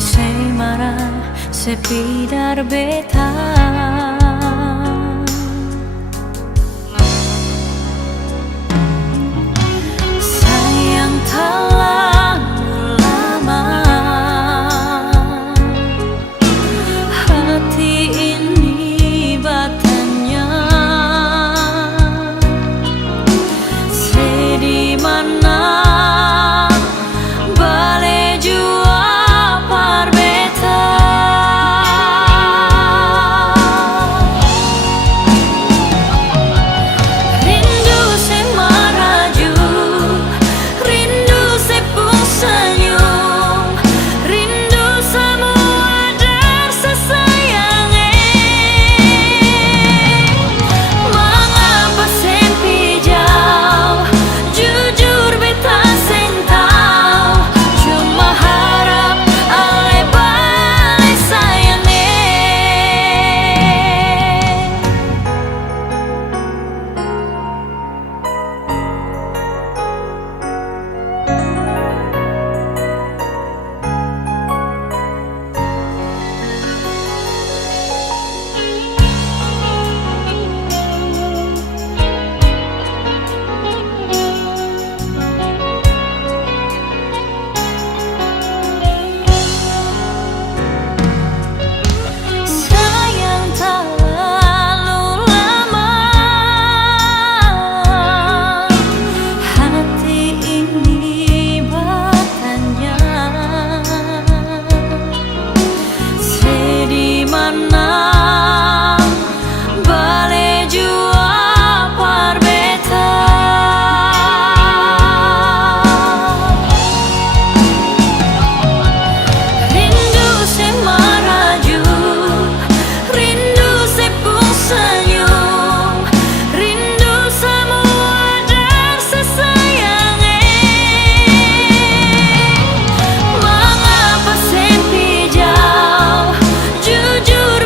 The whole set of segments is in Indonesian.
se marah sepidar beta. Sayang terlalu lama, hati ini batanya. Sedih mana jujur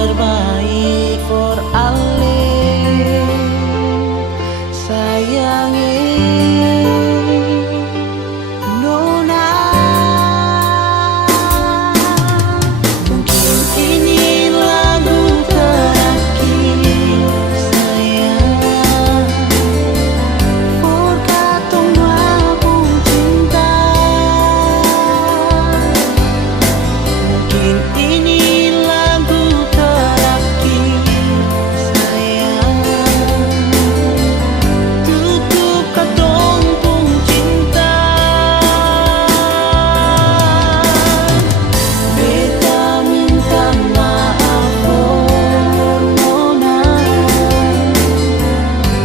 terbaik for Ale sayangi Nona. Mungkin ini lagu terakhir sayang for katong dua pun cinta. Mungkin ini lagu terakhir sayang tutup katong pun cinta. Beta minta maaf for Nona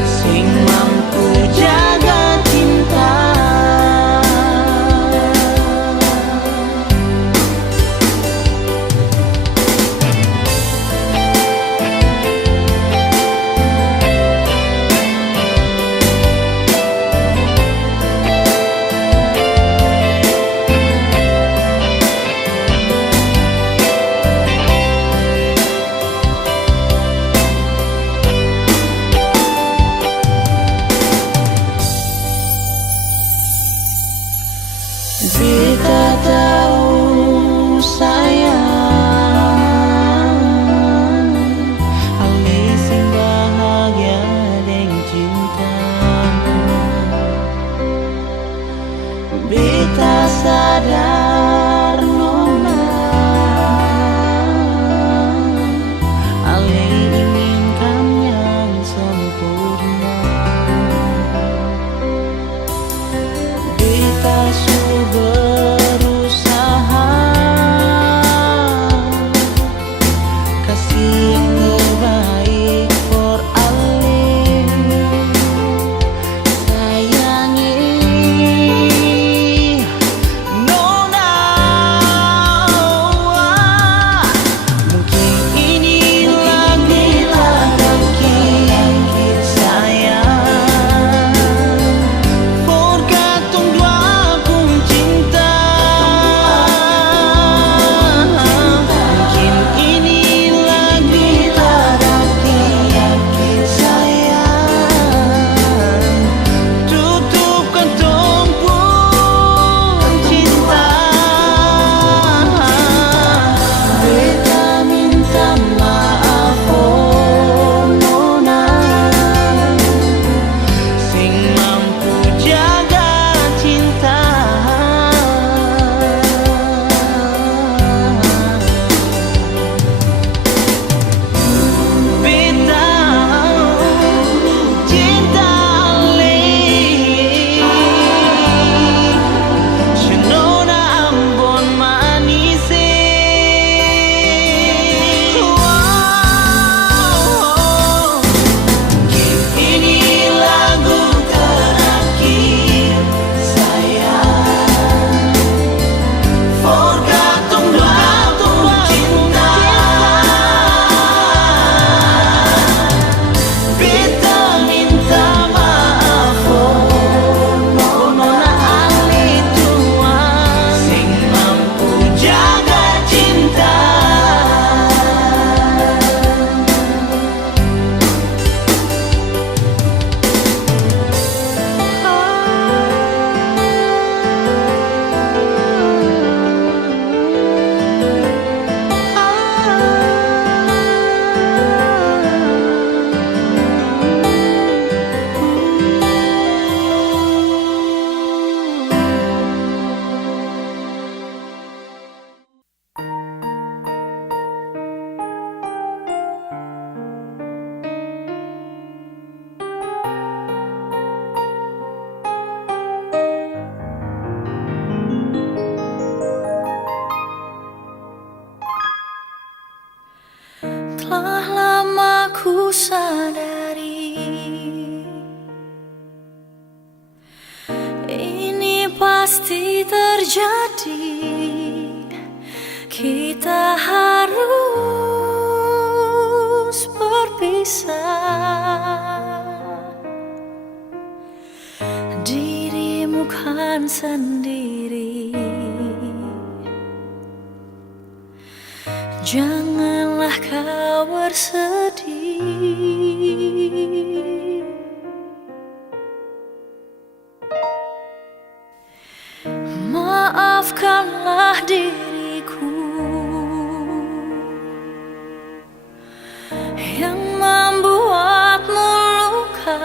sing mampu jaga cinta. Beta tahu sayang Ale sing bahagia deng cinta. Beta sadar Nona Ale inginkan yang sempurna. Beta berusaha kasih yang terbaik for Ale sayangi Nona. Mungkin ini lagu terakhir sayang for katong dua pun cinta. Mungkin ini lagu terakhir sayang tutup katong pun cinta. Beta minta maaf for Nona sing mampu jaga cinta. Beta cinta Ale si Nona ambon manis. Ini lagu terakhir sayang for katong dua pun cinta. Beta minta maaf for Nona Ale tuan sing mampu jaga cinta. Telah lama ku sadari ini pasti terjadi. Kita harus berpisah. Dirimu kan sendiri. Janganlah kau bersedih. Maafkanlah diriku yang membuatmu luka,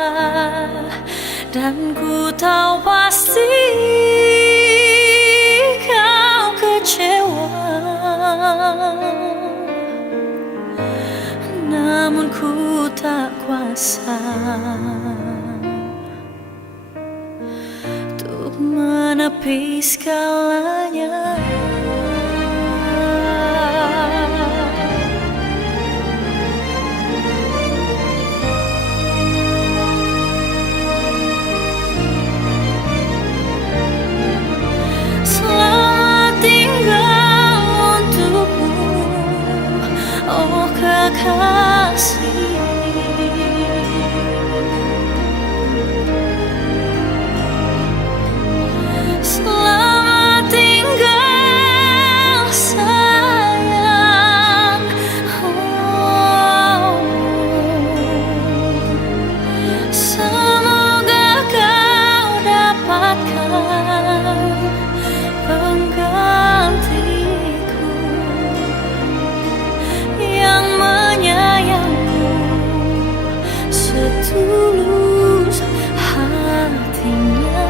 dan ku tahu pasti kau kecewa. Namun ku tak kuasa untuk menepis segalanya. Selamat tinggal untukmu, oh kekasih. Selamat tinggal sayang. Oh, semoga kau dapatkan penggantiku yang menyayangmu setulus hatinya.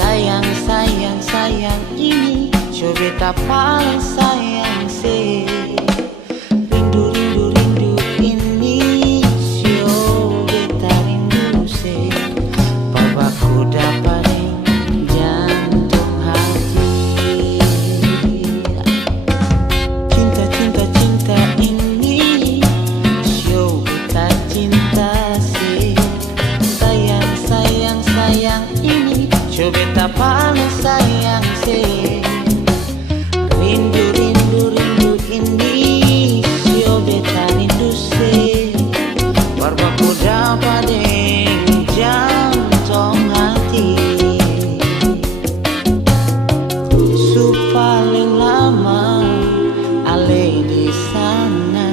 Sayang, sayang, sayang ini coba beta paling sayang se. Rindu, rindu, rindu ini sio beta rindu se. Bawaku dapat jantung hati. Cinta, cinta, cinta ini sio beta cinta se. Sayang, sayang, sayang ini coba beta paling sayang se. Rindu, rindu, rindu ini sio beta rindu se. Warbaku dapat jantung hati. Su paling lama ale di sana,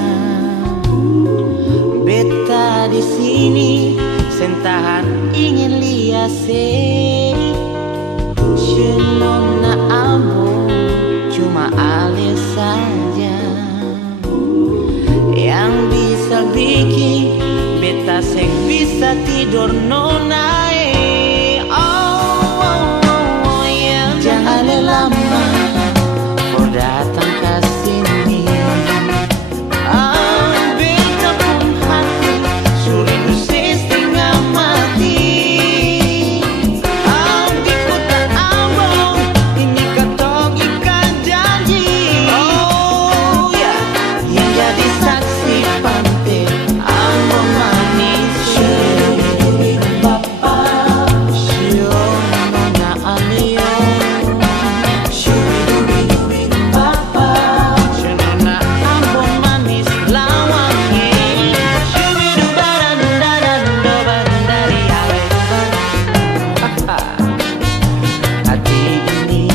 beta di sini sentahan ingin lihat se. Nona ambo cuma alis saja yang bisa bikin beta seng bisa tidur nona. Oh, oh, oh, oh, yeah. Jangan lama kau datang ke sini. Beta pun hati surindu setengah mati. Di kota Ambon ini katong ikan janji. Oh ya, yang jadi saksi pantai Ambon manis. Papa, sio nona alio. Papa, sio nona Ambon manis lawaknya. Shubidu baradu daradu baradu dari hati ini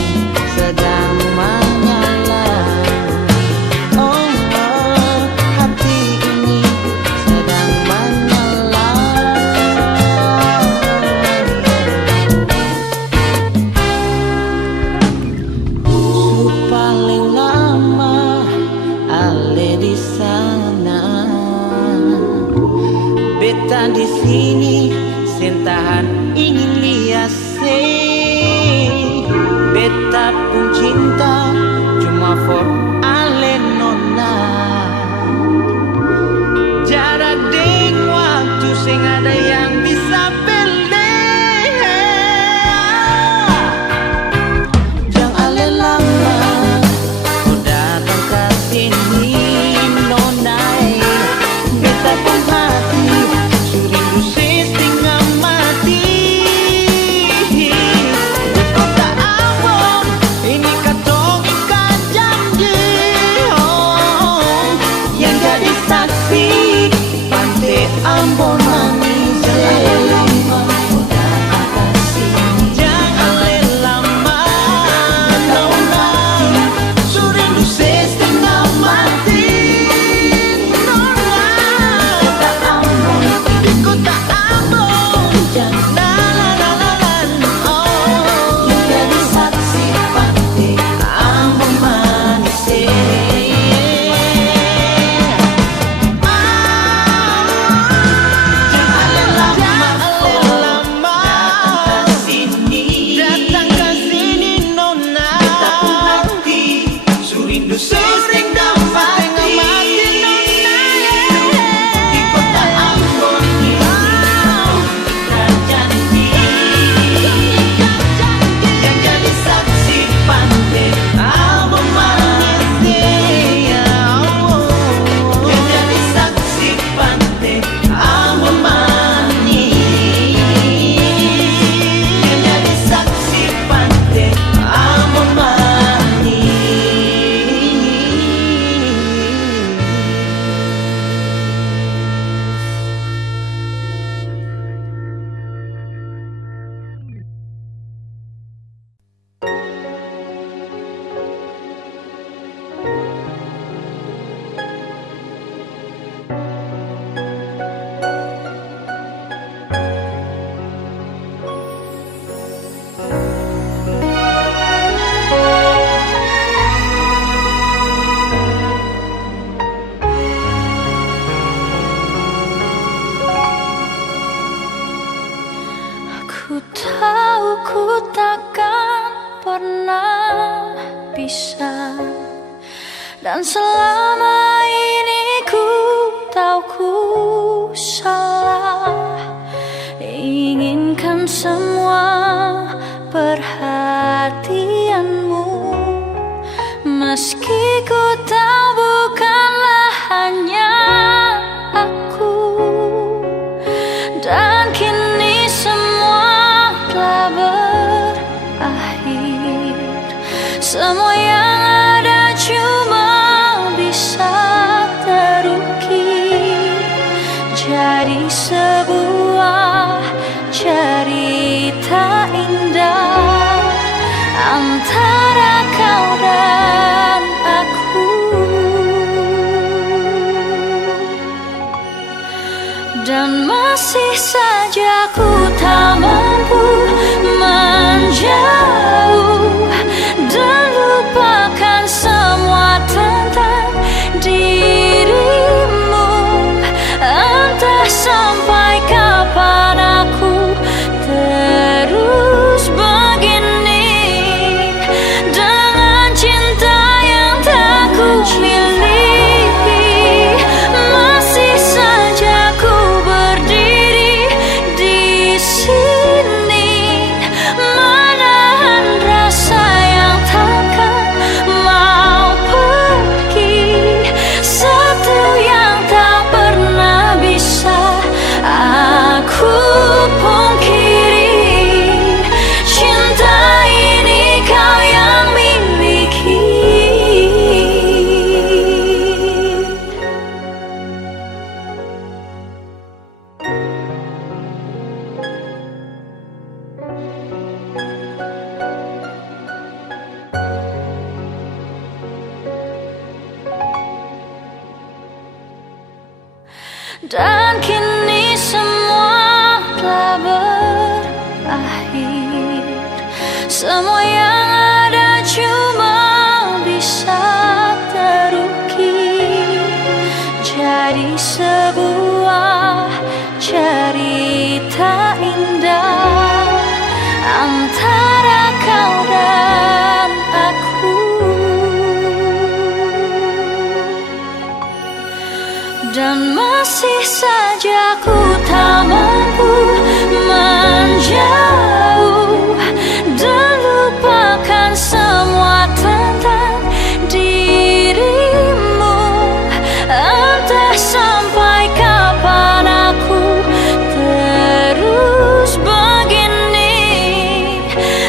sedang menyala. Oh, oh, hati ini sedang menyala. Su paling lama ale di sana, beta di sini sentahan ingin lihat se. Beta pun cinta cuma for ale nona. Jarak deng waktu sing ada yang bisa beli. Jangan ale lama kau datang ke sini nona. Beta pun hati surindu setengah mati. Di kota Ambon ini katong ikan janji. Oh, yang jadi saksi pantai Ambon manis. aku takkan pernah bisa. Dan selama ini ku tahu ku salah, inginkan semua perhatianmu, meski ku tahu bukanlah hanya aku. Dan kini semua telah berakhir, semua yang ada cuma bisa terukir jadi sebuah cerita indah antara kau dan aku. Dan masih saja ku tak mampu menjauh dan lupakan semua tentang dirimu. Entah sampai kapan aku terus begini dengan cinta yang tak ku miliki. Masih saja ku berdiri di sini, menahan rasa yang takkan mau pergi. Satu yang tak pernah bisa aku pungkiri, cinta ini kau yang miliki. Dan kini semua telah berakhir, semua yang ada cuma bisa terukir jadi sebuah cerita indah antara kau dan aku. Dan masih saja ku tak mampu menjauh dan lupakan semua tentang dirimu. Entah sampai kapan aku terus begini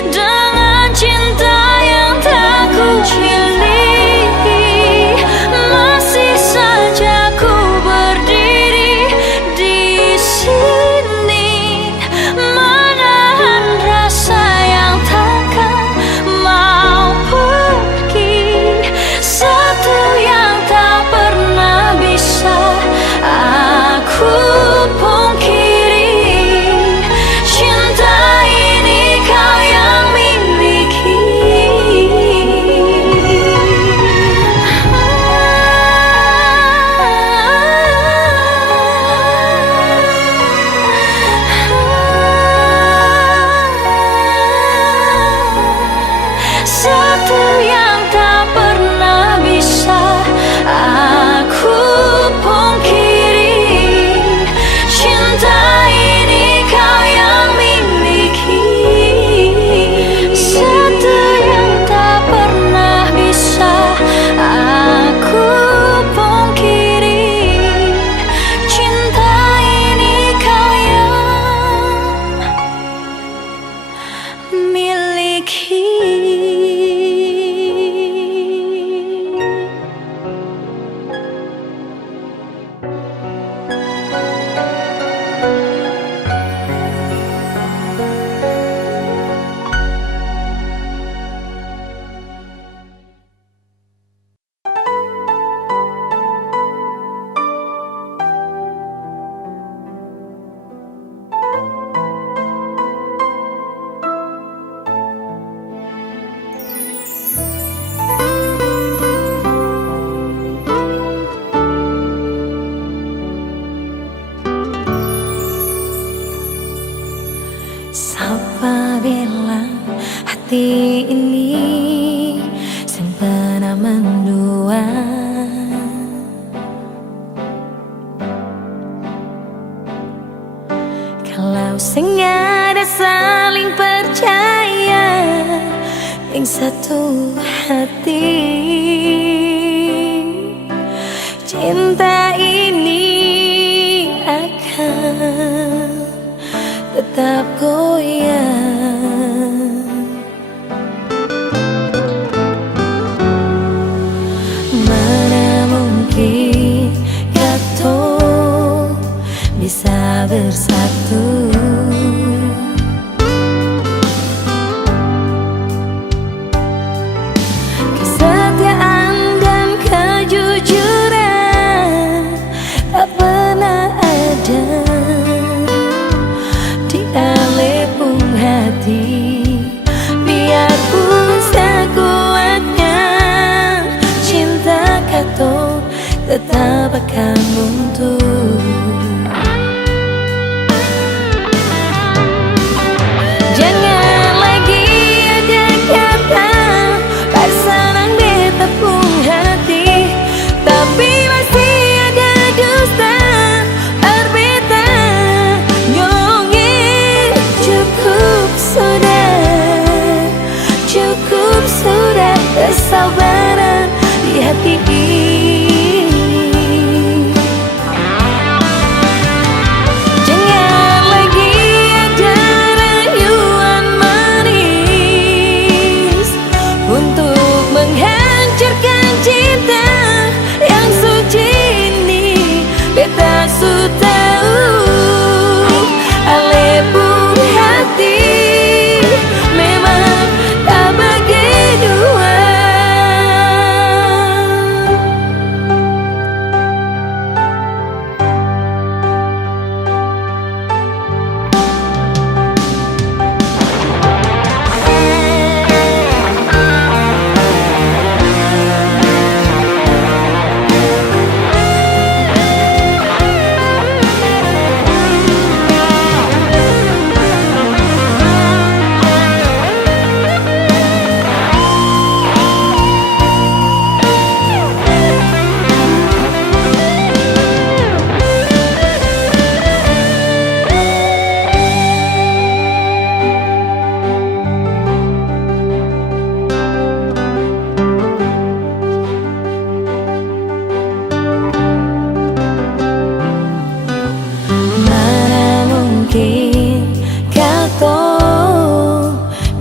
dengan cinta yang tak ku miliki. Masih saja ku berdiri di sini, menahan rasa yang takkan mau pergi. Satu yang tak pernah bisa aku pungkiri, cinta ini kau yang miliki. Satu yang tak pernah bisa aku pungkiri, cinta ini kau yang miliki. Satu yang tak pernah bisa aku pungkiri, cinta ini kau yang miliki. bilang hati ini sen pernah mendua. Kalau sing ada saling percaya yang satu hati, cinta ini akan tetap goyang. Mana mungkin kata bisa bersatu. Kesetiaan dan kejujuran tak pernah ada di alepung hati. Biarpun sekuatnya cinta kata tetap akan runtuh. Jangan lagi ada kata pasangan beta pun hati, tapi masih ada dusta berbeda. Nyongin cukup sudah kesabaran di hati ini.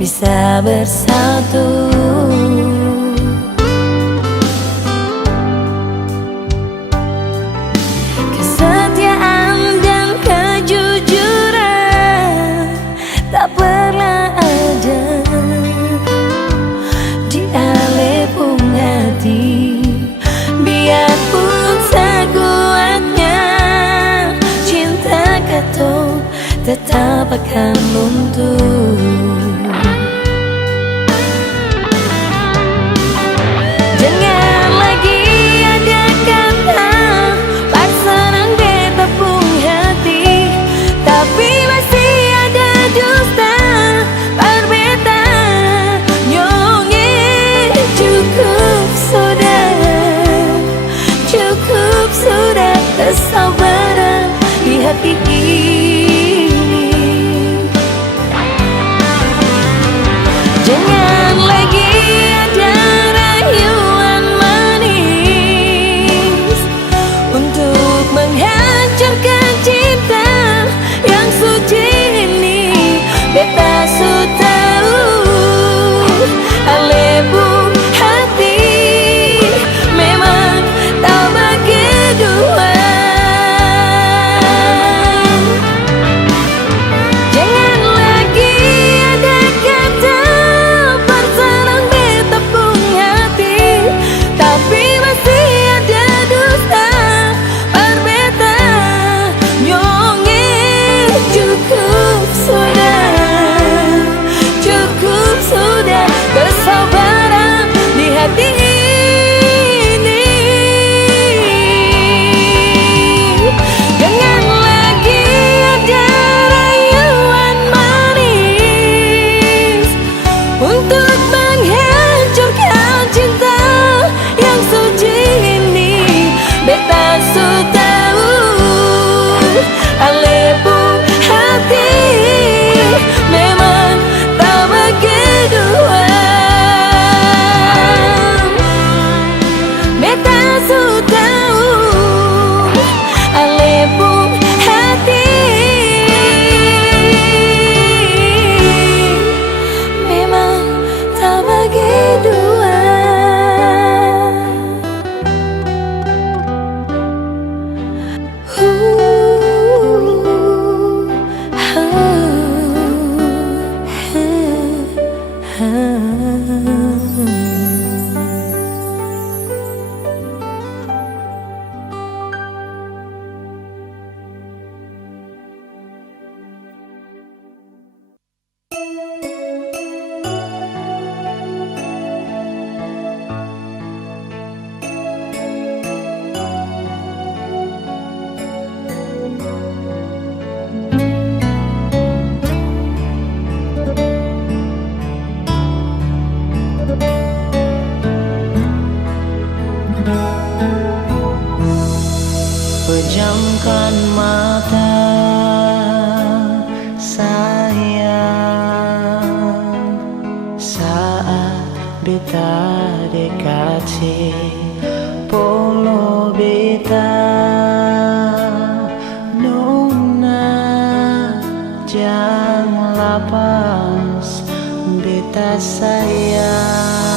Bisa bersatu. Kesetiaan dan kejujuran tak pernah ada di alepung hati. Biarpun sekuatnya cinta kata tetap akan runtuh. Jangan lagi ada kata pasangan beta pun hati, tapi masih ada dusta berbeda. Nyongin cukup sudah kesabaran di hati ini. Jangan lagi ada rayuan manis untuk menghancurkan cinta yang suci ini. Beta su tahu alepung hati memang tak bagi dua. Jangan lagi ada kata pasangan beta Pejamkan mata sayang saat beta dekati polo beta nona jangan lapas beta sayang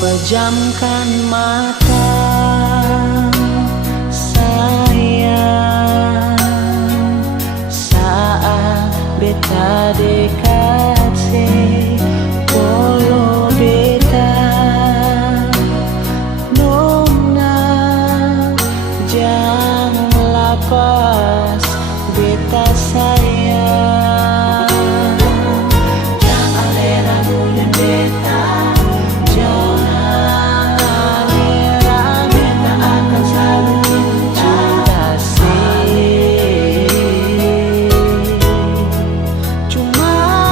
pejamkan mata sayang saat beta dekat polo beta nona jangan lapas beta sayang jangan alera bulan beta cuma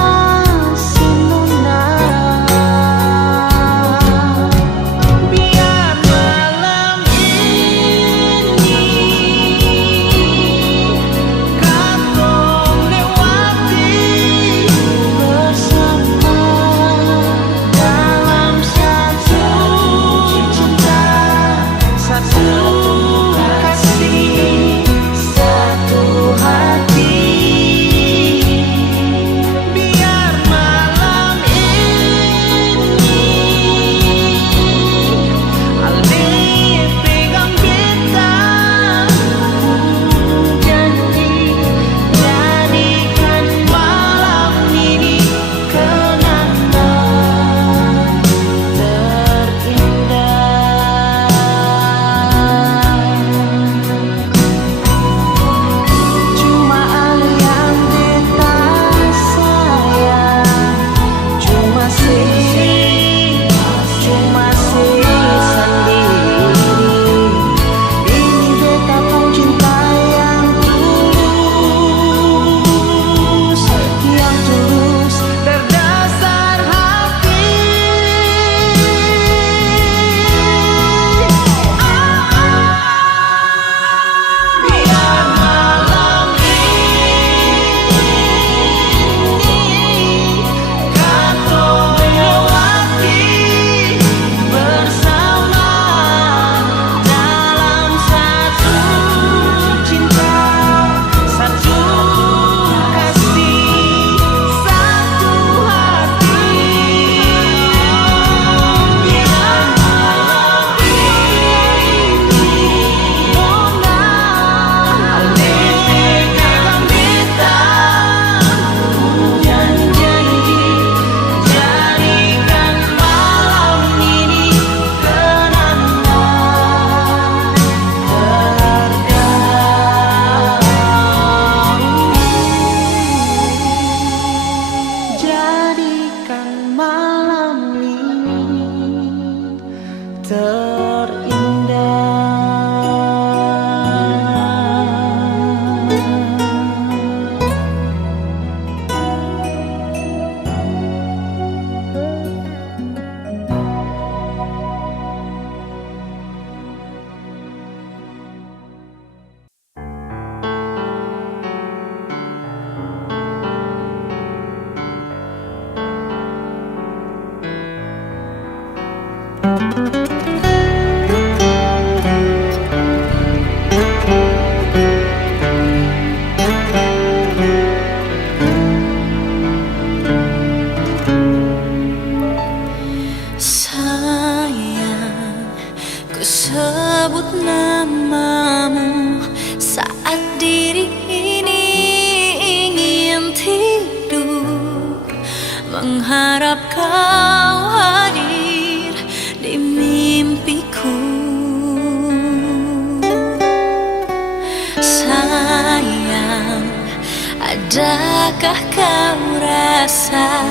Adakah kau rasa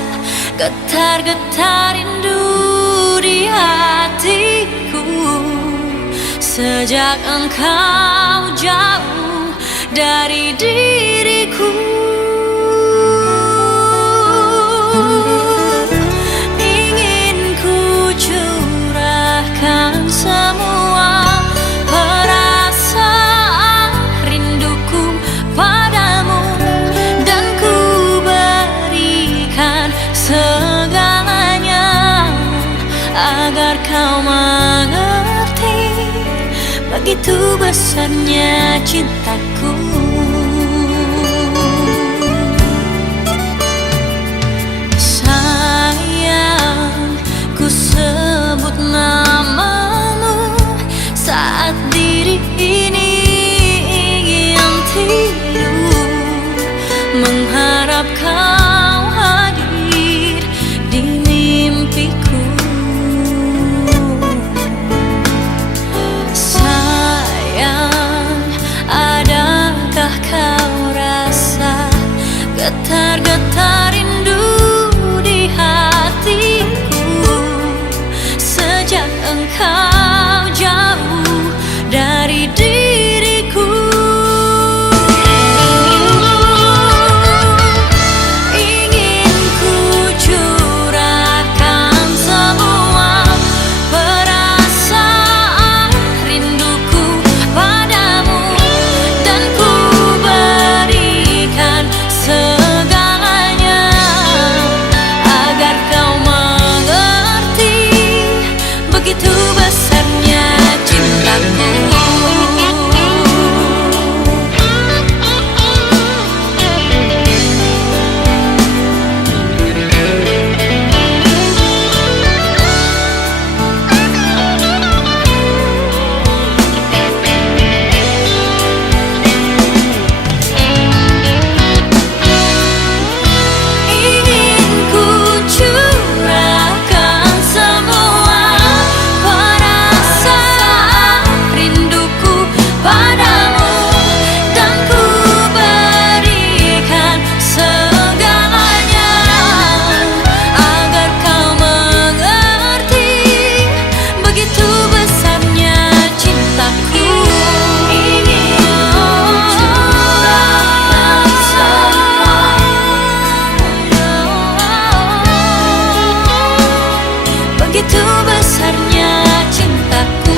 getar-getar rindu di hatiku sejak engkau jauh dari diriku? Ingin ku curahkan semua perasaan rinduku padamu dan ku berikan segalanya agar kau mengerti begitu besarnya cintaku. Sayang, ku sebut namamu saat diri ini ingin tidur, mengharap kau hadir di mimpiku. Sayang, adakah kau rasa getar-getar rindu di hatiku sejak engkau jauh dari diriku? Ingin ku curahkan semua perasaan rinduku padamu dan ku berikan segalanya agar kau mengerti begitu besarnya cintaku. Ingin ku curahkan semua perasaan rinduku padamu dan ku berikan segalanya agar kau mengerti begitu besarnya cintaku. Ingin ku curahkan semua begitu besarnya cintaku.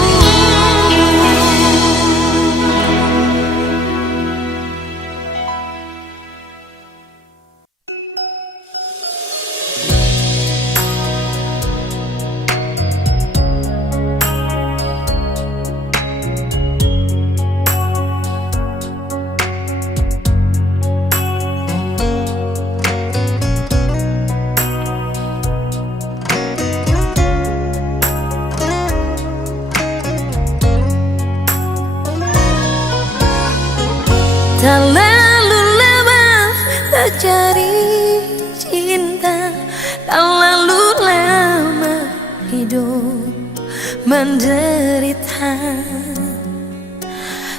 Tak lalu lama terjadi cinta, tak lalu lama hidup menderita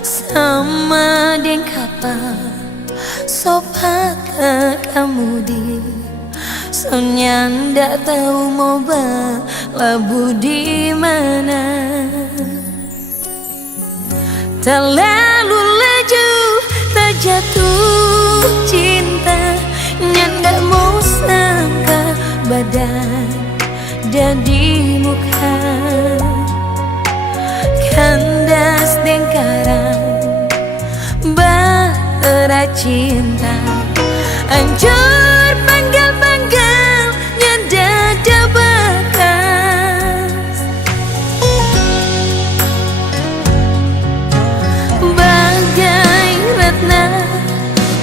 sama dengan kapal sopata kamu di sonyan ndak tahu mau berlabuh di mana. Terlalu laju terjatuh cinta, nyandak mau sangka badan jadi muka kandas dengkaran bahtera cinta hancur panggal-panggal nyadada bekas bagai ratna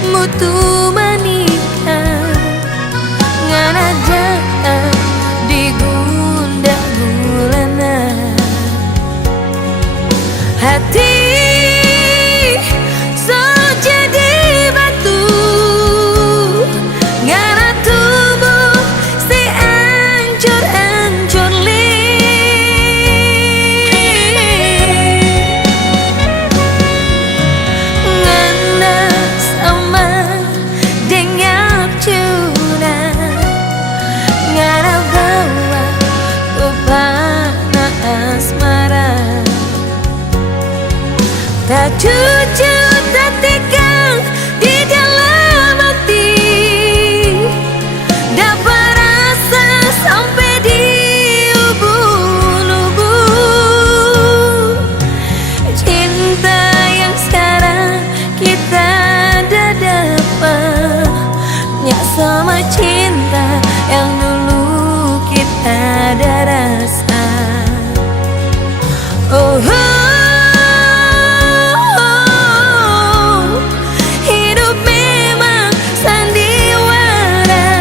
mutu menikah nganada di gundah gulana hati so jadi batu ngana tubuh si ancur-ancur ngana sama sama cinta yang dulu kita ada rasa. Oh, hidup memang sandiwara.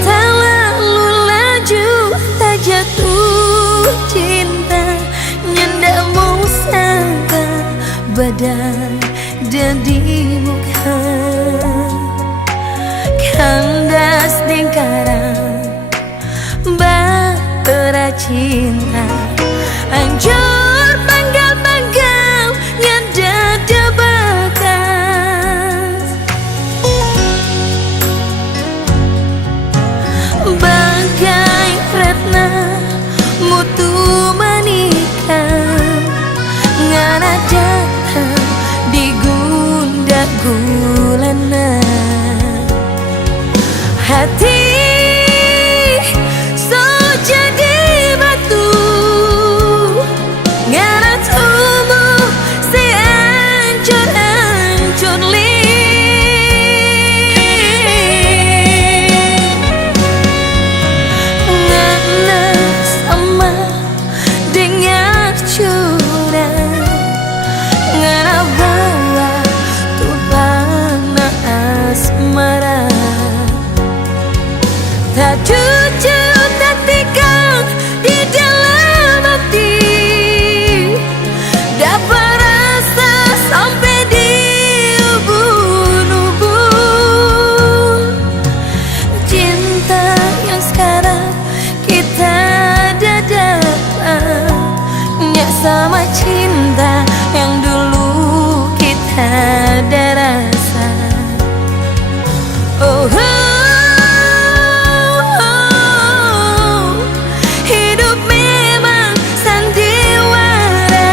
Terlalu laju tak jatuh cinta, nyendak mau sangka badan dan di muka. Kandas lingkaran bahtera cinta, hancur panggal-panggal nyada bekas. Bagai retna mutu manikan, ngana datang di gundak gulana. Hati so jadi batu, ngana tumbuh si hancur-hancur ngana sama dengan curang, ngana bawa tupana asmara. Tak jujur, tak tikam di dalam hati, dapat rasa sampai di ubun-ubun. Cinta yang sekarang kita ada dapat, nyak sama cinta yang dulu kita ada rasa. Oh, hidup memang sandiwara.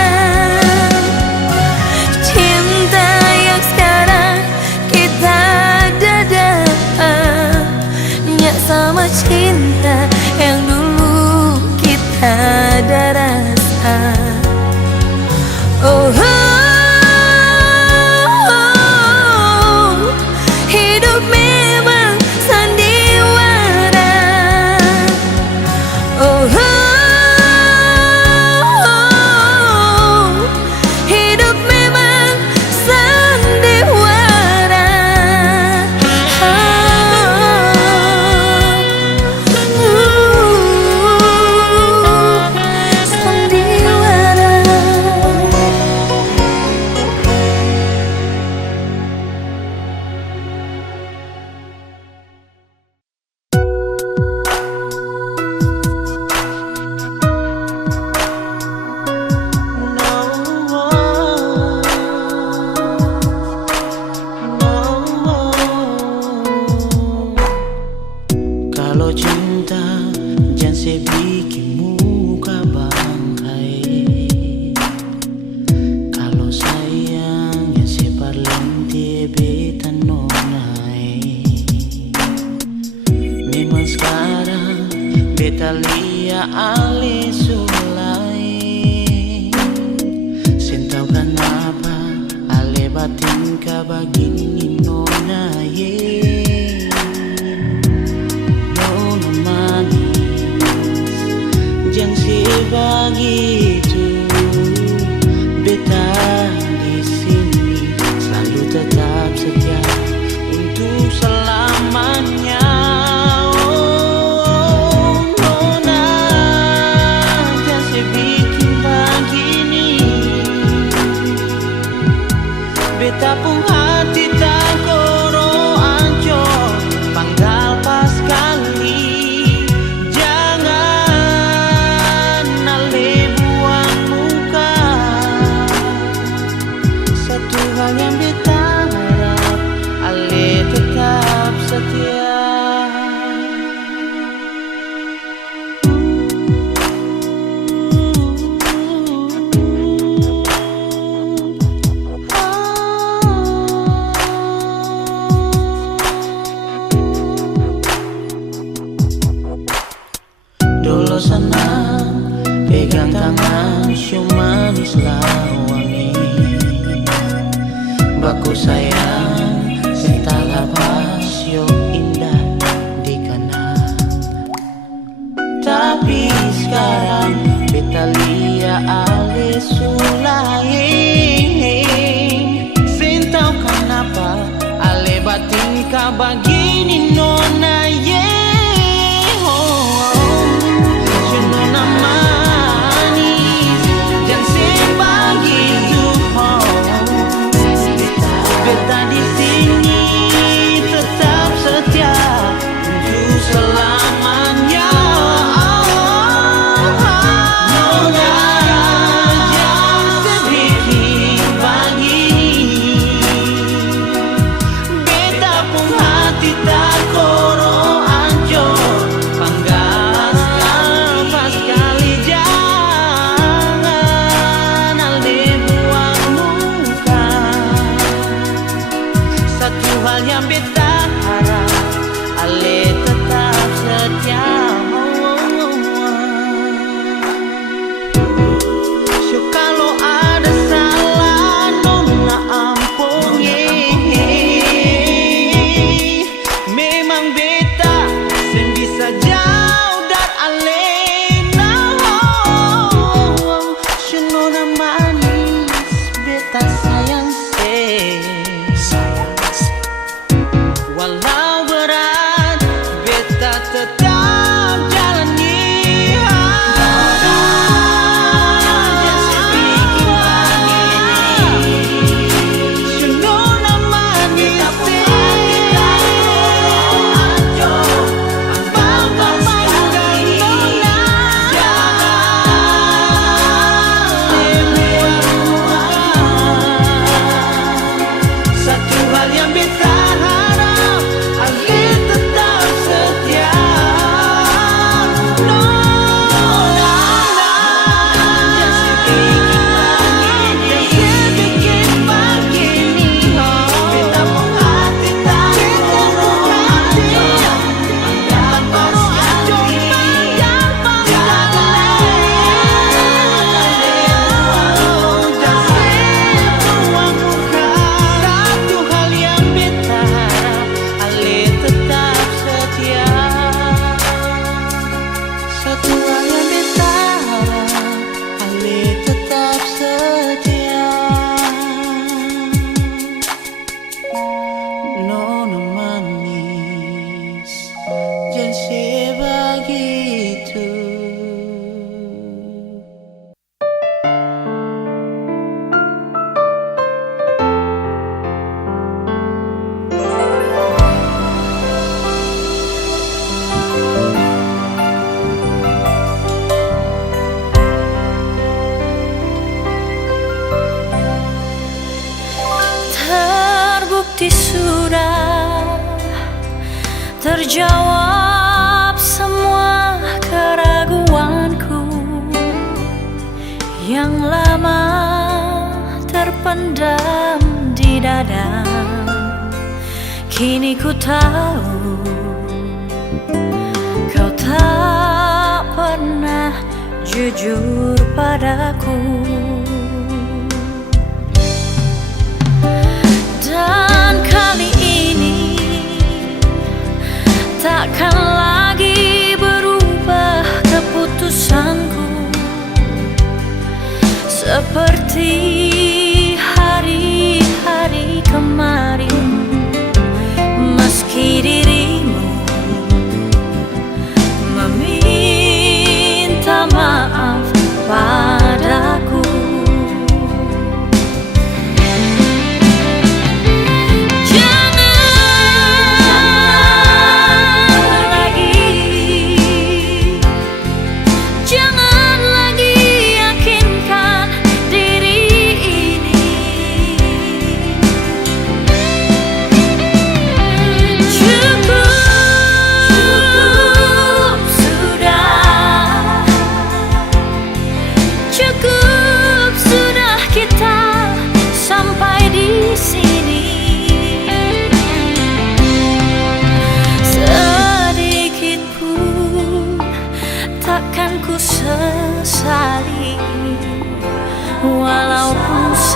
Cinta yang sekarang kita ada dapat, nyak sama cinta yang dulu kita ada rasa. Oh, hidup memang sandiwara. Oh, hidup memang sandiwara. Sandiwara. Kalau cinta jangan saya bikin muka bangkai. Kalau sayang yang saya parlente beta nonai. Memang sekarang beta lia ale sulai. Sentau kenapa ale batin ka bagini nonai. Begitu beta di sini selalu tetap setia untuk selamanya. Oh, nona, jangan saya bikin begini. Beta pun hati tak koro ancor, panggal pas kali. Jangan alebu senang pegang tangan syu manislah wangi. Baku sayang sentala pasyo indah di kanan. Tapi sekarang beta lia ale sulaing. Sentau kenapa ale batin ka begini nona ye. Beta di sini tetap setia untuk selamanya. Nona yang sedikit begini, beta pun hati tak koro anjor. Panggas pas kali jangan ale buang muka. Satu hal yang beta harap ale tetap setia. So kalau ada salah nona ampuni. Memang beta sen bisa jauh dan alena. So nona manis beta sayang se. Walau berat, beta tetap jalani. Nona manis bangga bangga nona. Satu hal yang beta harap ale tetap setia. Nona sedikit begini, beta pun hati tak koro anjor. Panggang pas kali jangan buang muka. Satu hal yang beta harap ale tetap setia. Satu hal yang beta harap ale tetap setia. Nona manis jangan sebegitu. Terbukti sudah terjawab semua keraguanku yang lama terpendam di dada. Kini ku tahu kau tak pernah jujur padaku. Dan kali ini takkan lagi berubah keputusanku. Seperti hari-hari kemarin, meski dirimu meminta maaf padaku. Jangan lagi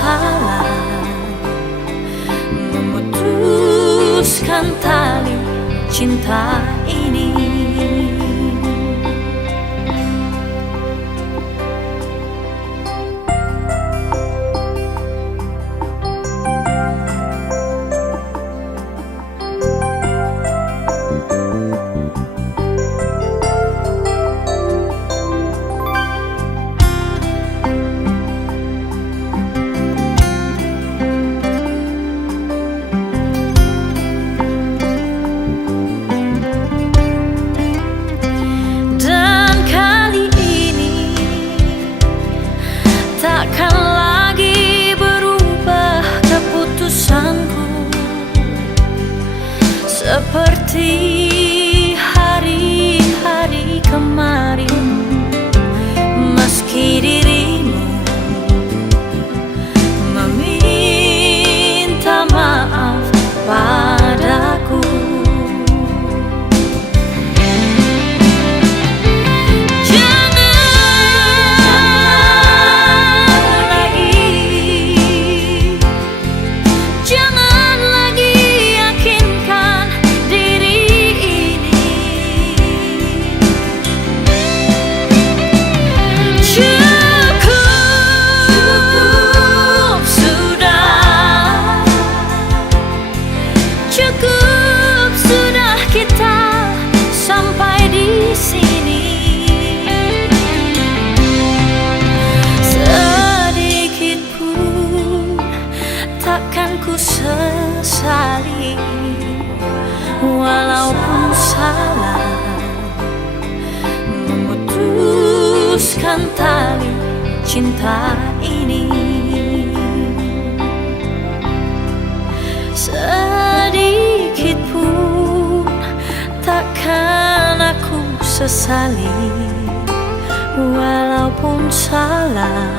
salah memutuskan tali cinta ini. Takkan lagi berubah keputusanku, seperti hari-hari kemarin. Meski dirimu meminta maaf padaku, cukup sudah kita sampai di sini. Sedikit pun takkan ku sesali, walaupun salah memutuskan tali cinta ini. Sedikit pun takkan aku sesali, walaupun salah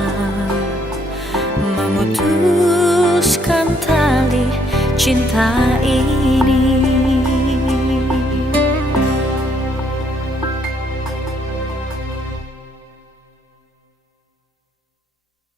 memutuskan tali cinta ini.